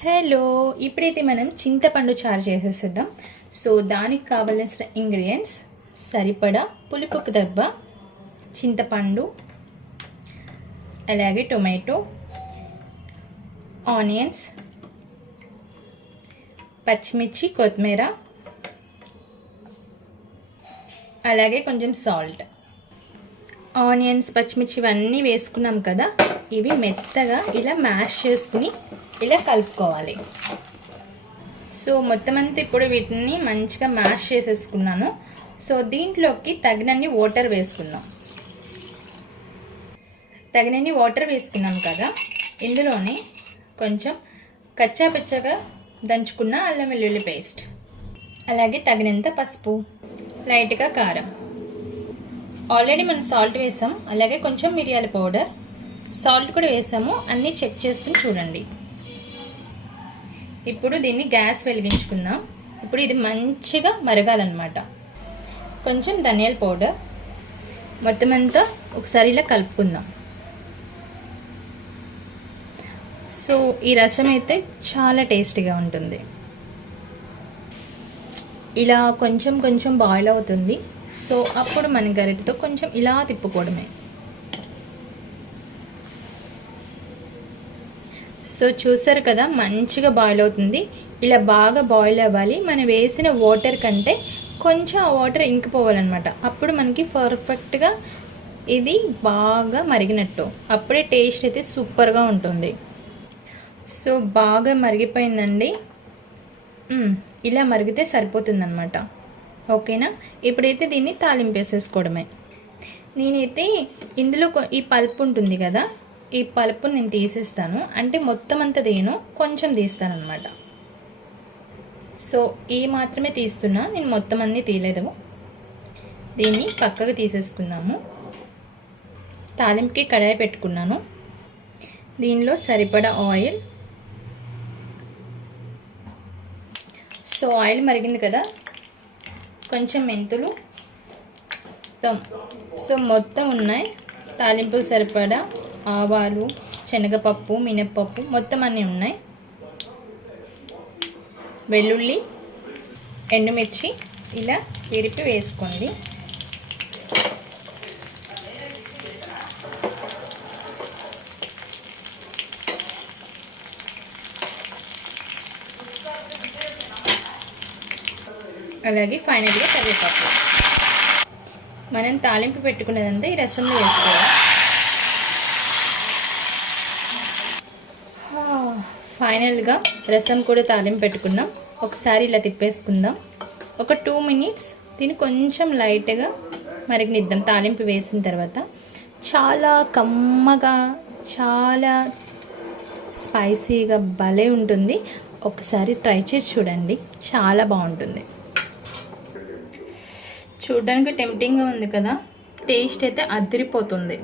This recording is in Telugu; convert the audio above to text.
హలో ఇప్పుడైతే మనం చింతపండు చారు చేసేసిద్దాం. సో దానికి కావలసిన ఇంగ్రీడియంట్స్ సరిపడా పులుపుకు దెబ్బ చింతపండు అలాగే టొమాటో ఆనియన్స్ పచ్చిమిర్చి కొత్తిమీర అలాగే కొంచెం సాల్ట్ ఆనియన్స్ పచ్చిమిర్చి ఇవన్నీ వేసుకున్నాం కదా ఇవి మెత్తగా ఇలా మ్యాష్ చేసుకుని ఇలా కలుపుకోవాలి. సో మొత్తం అంతా ఇప్పుడు వీటిని మంచిగా మ్యాష్ చేసేసుకున్నాను. సో దీంట్లోకి తగినన్ని వాటర్ వేసుకుందాం. తగినన్ని వాటర్ వేసుకున్నాం కదా ఇందులోనే కొంచెం కచ్చాపచ్చగా దంచుకున్న అల్లం వెల్లుల్లి పేస్ట్. అలాగే తగినంత పసుపు లైట్గా కారం. ఆల్రెడీ మనం సాల్ట్ వేసాం అలాగే కొంచెం మిరియాల పౌడర్ సాల్ట్ కూడా వేసాము. అన్నీ చెక్ చేసుకుని చూడండి. ఇప్పుడు దీన్ని గ్యాస్ వెలిగించుకుందాం. ఇప్పుడు ఇది మంచిగా మరగాలన్నమాట. కొంచెం ధనియాల పౌడర్. మొత్తం అంతా ఒకసారి ఇలా కలుపుకుందాం. సో ఈ రసం అయితే చాలా టేస్టీగా ఉంటుంది. ఇలా కొంచెం కొంచెం బాయిల్ అవుతుంది. సో అప్పుడు మన గరిటతో కొంచెం ఇలా తిప్పుకోవడమే. సో చూసారు కదా మంచిగా బాయిల్ అవుతుంది. ఇలా బాగా బాయిల్ అవ్వాలి. మనం వేసిన వాటర్ కంటే కొంచెం ఆ వాటర్ ఇంకిపోవాలన్నమాట. అప్పుడు మనకి పర్ఫెక్ట్గా ఇది బాగా మరిగినట్టు. అప్పుడే టేస్ట్ అయితే సూపర్గా ఉంటుంది. సో బాగా మరిగిపోయిందండి. ఇలా మరిగితే సరిపోతుందన్నమాట. ఓకేనా? ఇప్పుడైతే దీన్ని తాలింపేసేసుకోవడమే నేనైతే ఇందులో ఈ పల్పు ఉంటుంది కదా ఈ పలుపుని నేను తీసేస్తాను. అంటే మొత్తం అంతా తీయను కొంచెం తీస్తాను అనమాట సో ఈ మాత్రమే తీస్తున్నా. నేను మొత్తం అన్నీ తీయలేదు. దీన్ని పక్కకు తీసేసుకుందాము. తాలింపుకి కడాయి పెట్టుకున్నాను. దీనిలో సరిపడా ఆయిల్. సో ఆయిల్ మరిగింది కదా? కొంచెం మెంతులు. మొత్తం సో మొత్తం ఉన్నాయి. తాలింపులు సరిపడా ఆవాలు శనగపప్పు మినప్పప్పు మొత్తం అన్నీ ఉన్నాయి. వెల్లుల్లి ఎండుమిర్చి ఇలా విరిపి వేసుకోండి. అలాగే ఫైనల్గా కరివేపాకు. మనం తాలింపు పెట్టుకున్నదంతా ఈ రసంలో వేసుకోవాలి. ఫైనల్గా రసం కూడా తాలింపు పెట్టుకున్నాం. ఒకసారి ఇలా తిప్పేసుకుందాం. ఒక టూ మినిట్స్ దీన్ని కొంచెం లైట్గా మరిగనిద్దాం తాలింపు వేసిన తర్వాత. చాలా కమ్మగా చాలా స్పైసీగా భలే ఉంటుంది. ఒకసారి ట్రై చేసి చూడండి. చాలా బాగుంటుంది. చూడడానికి టెంప్టింగ్గా ఉంది కదా. టేస్ట్ అయితే అదిరిపోతుంది.